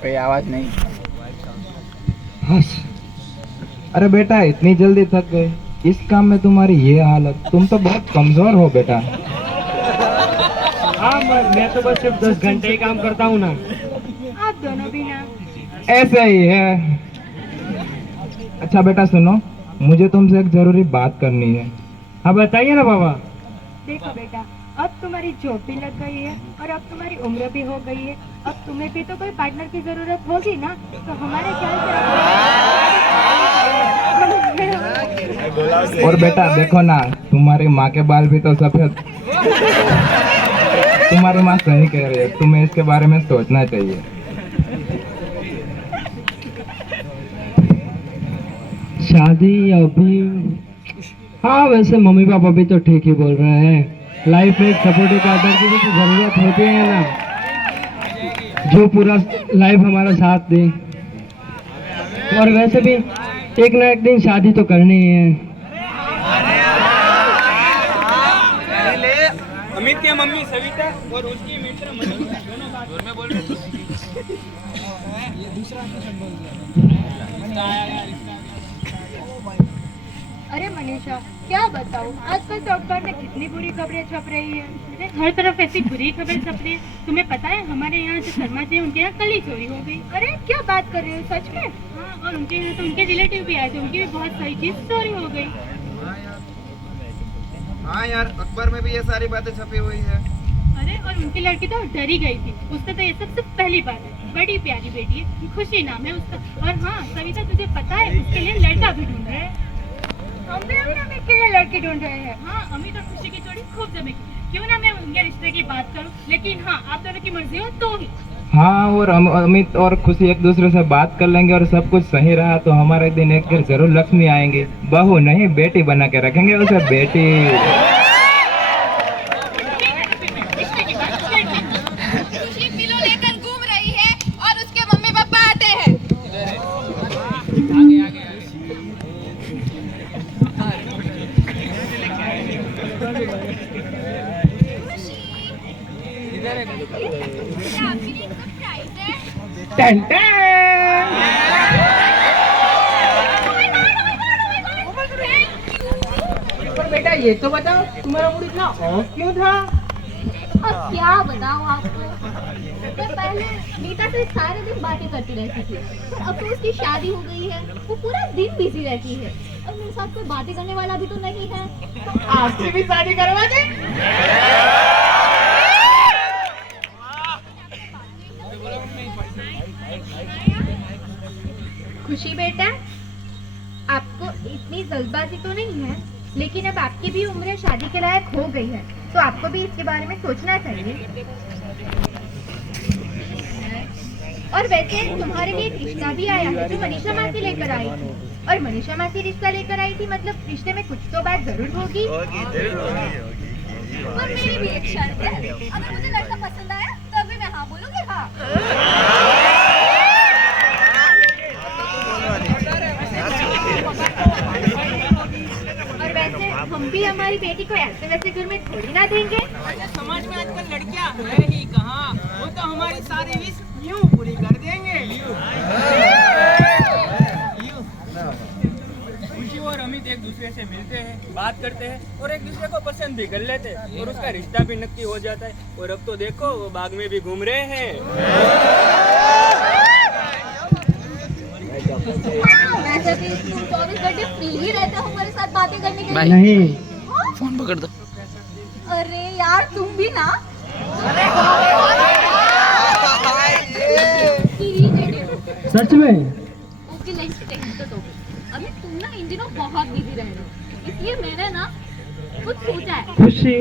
कोई आवाज नहीं। हंस। अरे बेटा इतनी जल्दी थक गए, इस काम में तुम्हारी ये हालत, तुम तो बहुत कमजोर हो बेटा। हाँ मैं तो बस सिर्फ 10 घंटे ही काम करता हूँ ना। आप दोनों भी ना। ऐसे ही है। अच्छा बेटा सुनो, मुझे तुमसे एक जरूरी बात करनी है। हाँ बताइए ना बाबा। देखो बेटा, अब तुम्हारी जॉब भी लग गई है और अब तुम्हारी उम्र भी हो गई है। अब तुम्हें भी तो कोई पार्टनर की जरूरत होगी ना, तो हमारे ख्याल से और बेटा देखो ना, तुम्हारी माँ के बाल भी तो सफेद। तुम्हारी माँ सही कह रही है, तुम्हें इसके बारे में सोचना चाहिए। शादी अभी, हाँ वैसे मम्मी पापा भी तो ठीक ही बोल रहे हैं। लाइफ में एक सपोर्टिव पार्टनर की भी तो जरूरत होती है ना, जो पूरा लाइफ हमारा साथ दे। और वैसे भी एक ना एक दिन शादी तो करनी ही है। अमित की मम्मी सविता और उसकी मित्र मनीषा दोनों बात में बोल रहे अरे मनीषा, क्या बताऊँ, आजकल तो अखबार में कितनी बुरी खबरें छप रही है। हर तरफ ऐसी बुरी खबरें छप रही है। तुम्हें पता है हमारे यहाँ जो शर्मा जी, उनके यहाँ कल ही चोरी हो गई। अरे क्या बात कर रहे हो, सच में? हाँ, और उनके यहाँ तो उनके रिलेटिव भी आए थे, उनकी भी बहुत सारी चीज चोरी हो गई। हाँ यार, अखबार में भी ये सारी बातें छपी हुई है। अरे और उनकी लड़की तो डर ही गई थी। उससे तो ये सबसे पहली बात है। बड़ी प्यारी बेटी है, खुशी नाम है उसका। और हाँ सविता, तुझे पता है उसके लिए लड़का भी ढूंढ रहे हैं। हम भी अपने अमित के लिए लड़की ढूंढ रहे हैं। हाँ, अमित और खुशी की जोड़ी खूब जमेगी। क्यों ना मैं उनके रिश्ते की बात करूं, लेकिन हाँ आप दोनों की मर्जी हो तो ही। हाँ, और अमित और खुशी एक दूसरे से बात कर लेंगे और सब कुछ सही रहा तो हमारे दिन एक घर जरूर लक्ष्मी आएंगी। बहू नहीं बेटी बना के रखेंगे उसे, बेटी। खुशी पिलो लेकर घूम रही है और उसके मम्मी पापा आते हैं। बेटा ये तो बताओ, तुम्हारा मूड इतना ऑफ क्यों था? अब क्या बताऊं आपको, मैं पहले नीता से सारे दिन बातें करती रहती थी, पर अब तो उसकी शादी हो गई है, वो पूरा दिन बिजी रहती है और मेरे साथ कोई बातें करने वाला भी तो नहीं है। तो आपसे भी शादी करवा दे। खुशी बेटा, आपको इतनी जल्दबाजी तो नहीं है, लेकिन अब आपकी भी उम्र शादी के लायक हो गई है, तो आपको भी इसके बारे में सोचना चाहिए। और वैसे तुम्हारे लिए एक रिश्ता भी आया है जो मनीषा मासी लेकर आई थी, और मनीषा मासी रिश्ता लेकर आई थी, मतलब रिश्ते में कुछ तो बात जरूर होगी। पर मेरी भी एक शर्त है, अगर मुझे लड़का पसंद आया तभी मैं हाँ बोलूंगी। हाँ और वैसे हम भी हमारी बेटी को ऐसे वैसे घर में थोड़ी ना देंगे। समाज में आजकल लड़कियां है ही कहाँ, वो तो हमारी सारी विश यूं पूरी कर देंगे। खुशी और अमित एक दूसरे से मिलते हैं, बात करते हैं और एक दूसरे को पसंद भी कर लेते हैं और उसका रिश्ता भी नक्की हो जाता है। और अब तो देखो वो बाग में भी घूम रहे हैं। वैसे भी तुम 24 घंटे फ्री ही रहते हो हमारे साथ बातें करने के लिए। नहीं, हाँ? फोन पकड़ दो। अरे यार तुम भी ना। सच में? Okay let's take the topic. अभी तुम ना इन दिनों बहुत बिजी रह रहे हो, इसलिए मैंने ना कुछ सोचा है। खुशी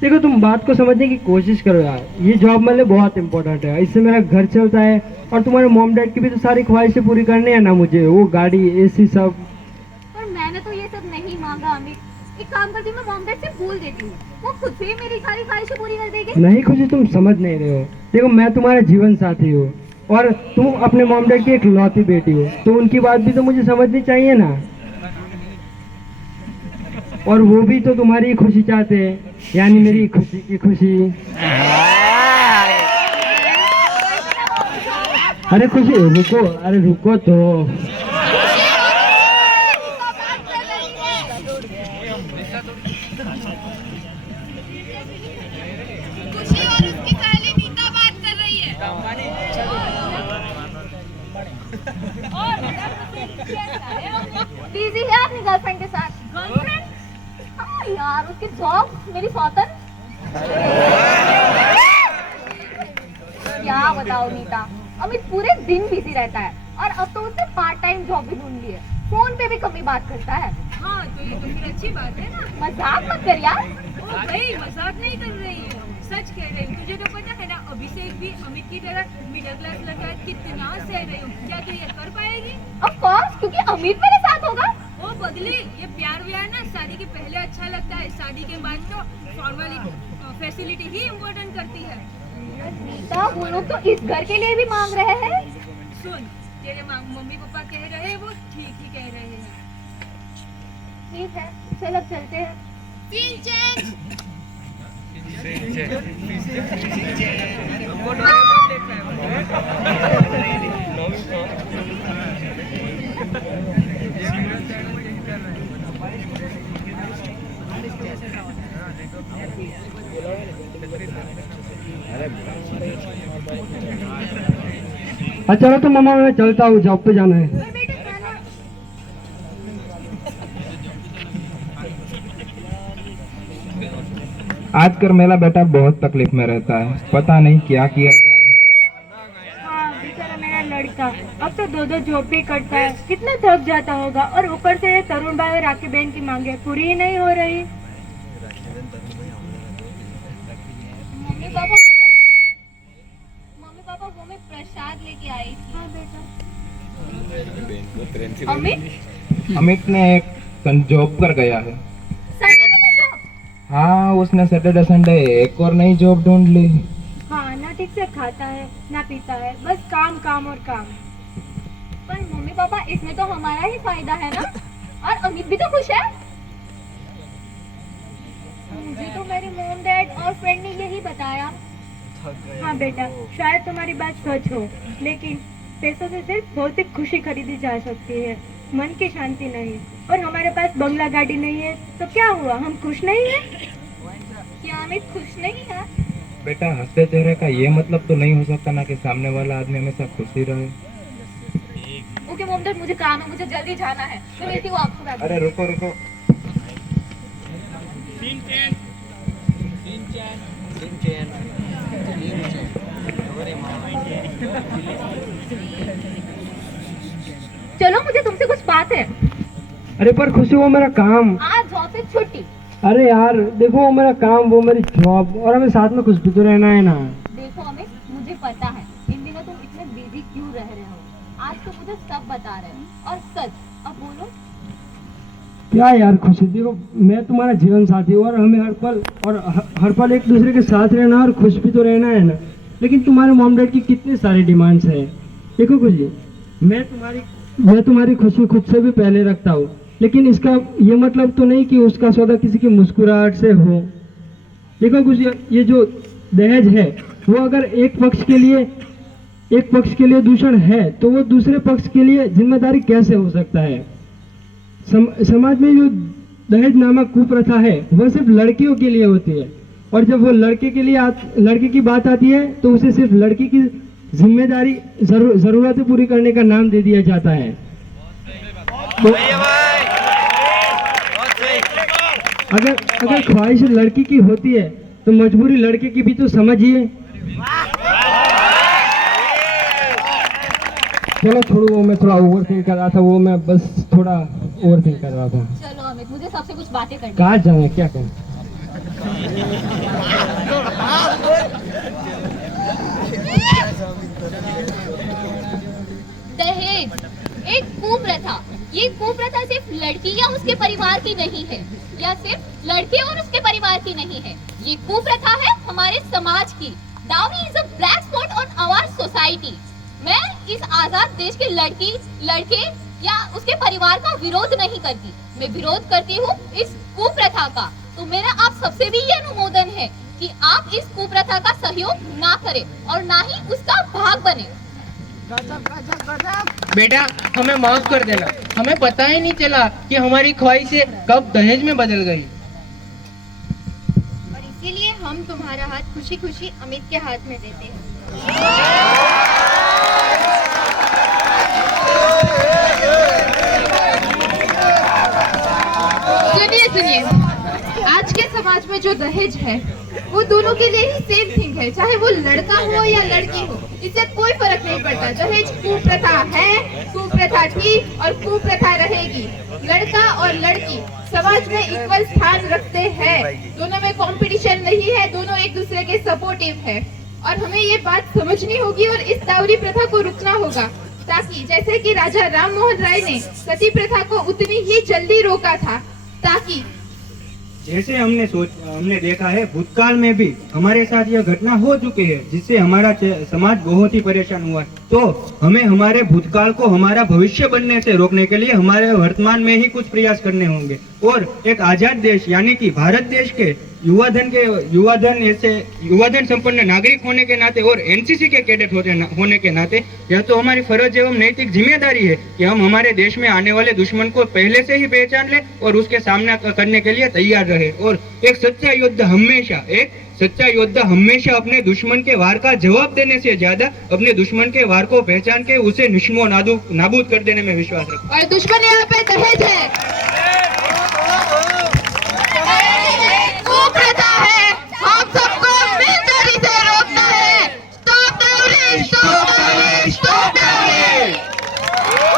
देखो, तुम बात को समझने की कोशिश करो यार। ये जॉब मेरे लिए बहुत इंपॉर्टेंट है, इससे मेरा घर चलता है और तुम्हारे मॉम डैड की भी तो सारी ख्वाहिशें पूरी करनी है ना मुझे, वो गाड़ी एसी सब। पर मैंने तो ये सब नहीं मांगा अमित। एक काम करती हूँ, मैं मॉम डैड से बोल देती हूँ, वो खुद से ही मेरी सारी ख्वाहिशें पूरी कर देंगे। नहीं खुशी, तुम समझ नहीं रहे हो। देखो मैं तुम्हारा जीवन साथी हूँ और तुम अपने मॉम डैड की एक लौती बेटी हो, तो उनकी बात भी तो मुझे समझनी चाहिए ना। और वो भी तो तुम्हारी खुशी चाहते हैं, यानी मेरी खुशी की खुशी। अरे खुशी रुको, अरे रुको तो। खुशी और उसकी सहेली नीता बात कर रही है। बिजी है अपनी गर्लफ्रेंड के साथ। गर्लफ्रेंड? हाँ यार, उसकी जॉब मेरी सौतन। क्या बताओ नीता, अमित पूरे दिन बिजी रहता है और अब तो उसने पार्ट टाइम जॉब भी ढूंढ ली है। फोन पे भी कमी बात करता है। हाँ तो ये तो फिर अच्छी बात है ना। मजाक मत कर यार। ओ भाई मजाक नहीं कर रही हूँ, सच कह रही हूँ। तुझे तो पता है ना, अभिषेक भी अमित की तरह मिडिल क्लास लड़का है, कितना सह रही हूँ। क्या तू ये कर पाएगी? ऑफ कोर्स, क्योंकि अमित मेरे साथ होगा। ओ बदली, ये प्यार व्यार ना शादी के पहले अच्छा लगता है, शादी के बाद तो फॉर्मेलिटी फैसिलिटी ही इम्पोर्टेंट करती है। नीता, वो लोग तो इस घर के लिए भी मांग रहे हैं। सुन, तेरे मम्मी पापा कह रहे हैं, वो ठीक ही कह रहे हैं। ठीक है, चल अब चलते हैं। चलो तो मामा, मैं चलता हूँ, जॉब पे जाना है। आजकल मेरा बेटा बहुत तकलीफ में रहता है, पता नहीं क्या किया जाए। हाँ बेचारा मेरा लड़का अब तो दो जॉब भी करता है, कितना थक जाता होगा। और ऊपर से ये तरुण भाई और राखी बहन की मांगे पूरी ही नहीं हो रही। मम्मी पापा वो मैं प्रसाद लेके आई थी। हाँ बेटा। अमित अमित ने एक जॉब कर गया है। संडे में जॉब? हाँ, उसने सैटरडे संडे एक और नई जॉब ढूंढ ली। हाँ, ना ठीक से खाता है ना पीता है, बस काम काम और काम। पर मम्मी पापा, इसमें तो हमारा ही फायदा है ना। और अमित भी तो खुश है। मुझे तो मेरी मॉम डैड और फ्रेंड ने यही बताया। हाँ बेटा, शायद तुम्हारी बात सच हो, लेकिन पैसों से सिर्फ भौतिक खुशी खरीदी जा सकती है, मन की शांति नहीं। और हमारे पास बंगला गाड़ी नहीं है तो क्या हुआ, हम खुश नहीं हैं? क्या अमित खुश नहीं है? बेटा, हंसते चेहरे का ये मतलब तो नहीं हो सकता ना कि सामने वाला आदमी हमेशा खुशी रहे। ओके मॉम डैड, मुझे काम है, मुझे जल्दी जाना है। मैं मिलती हूँ आपको बाद में। अरे रुको रुको, चलो, मुझे तुमसे कुछ बात है। अरे पर खुशी, वो मेरा काम। आज जॉब से छुट्टी। अरे यार देखो, वो मेरा काम, वो मेरी जॉब, और हमें साथ में कुछ भी तो रहना है ना। देखो अमित, मुझे पता है इन दिनों तुम इतने बिजी क्यों रह रहे हो। आज तो मुझे सब बता रहे हो, और सच अब बोलो। क्या यार खुशी, देखो मैं तुम्हारा जीवन साथी हूँ, और हमें हर पल एक दूसरे के साथ रहना और खुश भी तो रहना है ना। लेकिन तुम्हारे मॉम डैड की कितनी सारी डिमांड्स है। देखो खुशी, मैं तुम्हारी खुशी खुद से भी पहले रखता हूँ, लेकिन इसका ये मतलब तो नहीं कि उसका सौदा किसी की मुस्कुराहट से हो। देखो खुशी, ये जो दहेज है वो अगर एक पक्ष के लिए दूषण है तो वो दूसरे पक्ष के लिए जिम्मेदारी कैसे हो सकता है। समाज में जो दहेज नामक कुप्रथा है वह सिर्फ लड़कियों के लिए होती है, और जब वो लड़के की बात आती है तो उसे सिर्फ लड़की की जिम्मेदारी जरूरतें पूरी करने का नाम दे दिया जाता है। तो अगर ख्वाहिश लड़की की होती है तो मजबूरी लड़के की भी तो समझिए। चलो छोड़ो, वो मैं थोड़ा ओवर थिंक कर रहा था, वो मैं बस थोड़ा ओवर थिंक कर रहा था। चलो अमित, मुझे सबसे कुछ बातें करनी है। कहाँ जाए, क्या करें? दहेज एक कुप्रथा। ये कुप्रथा सिर्फ लड़की या उसके परिवार की नहीं है, या सिर्फ लड़के और उसके परिवार की नहीं है। ये कुप्रथा है हमारे समाज की। Dowry is a black spot on our society. मैं इस आजाद देश के लड़के या उसके परिवार का विरोध नहीं करती, मैं विरोध करती हूँ इस कुप्रथा का। तो मेरा आप सबसे भी ये अनुमोदन है कि आप इस कुप्रथा का सहयोग ना करें और ना ही उसका भाग बने। बेटा हमें माफ कर देना, हमें पता ही नहीं चला कि हमारी ख्वाहिशें कब दहेज में बदल गई। और इसीलिए हम तुम्हारा हाथ खुशी खुशी अमित के हाथ में देते हैं। सुनिए, आज के समाज में जो दहेज है वो दोनों के लिए ही सेम थिंग है, चाहे वो लड़का हो या लड़की हो, इससे कोई फर्क नहीं पड़ता। दहेज कुप्रथा है, कुप्रथा थी और कुप्रथा रहेगी। लड़का और लड़की समाज में इक्वल स्थान रखते हैं, दोनों में कंपटीशन नहीं है, दोनों एक दूसरे के सपोर्टिव है। और हमें ये बात समझनी होगी और इस दावरी प्रथा को रुकना होगा, ताकि जैसे कि राजा राम मोहन राय ने सती प्रथा को उतनी ही जल्दी रोका था, ताकि जैसे हमने देखा है भूतकाल में भी हमारे साथ यह घटना हो चुकी है, जिससे हमारा समाज बहुत ही परेशान हुआ। तो हमें हमारे भूतकाल को हमारा भविष्य बनने से रोकने के लिए हमारे वर्तमान में ही कुछ प्रयास करने होंगे और एक आजाद देश यानी कि भारत देश के युवाधन संपन्न नागरिक होने के नाते और एनसीसी के कैडेट होने के नाते यह तो हमारी फर्ज एवं नैतिक जिम्मेदारी है कि हम हमारे देश में आने वाले दुश्मन को पहले से ही पहचान ले और उसके सामना करने के लिए तैयार रहे। और एक सच्चा योद्धा हमेशा अपने दुश्मन के वार का जवाब देने से ज्यादा अपने दुश्मन के वार को पहचान के उसे निश्मो नाबूद कर देने में विश्वास रखता है। और दुश्मन यहाँ पे दहेज है, कुप्रथा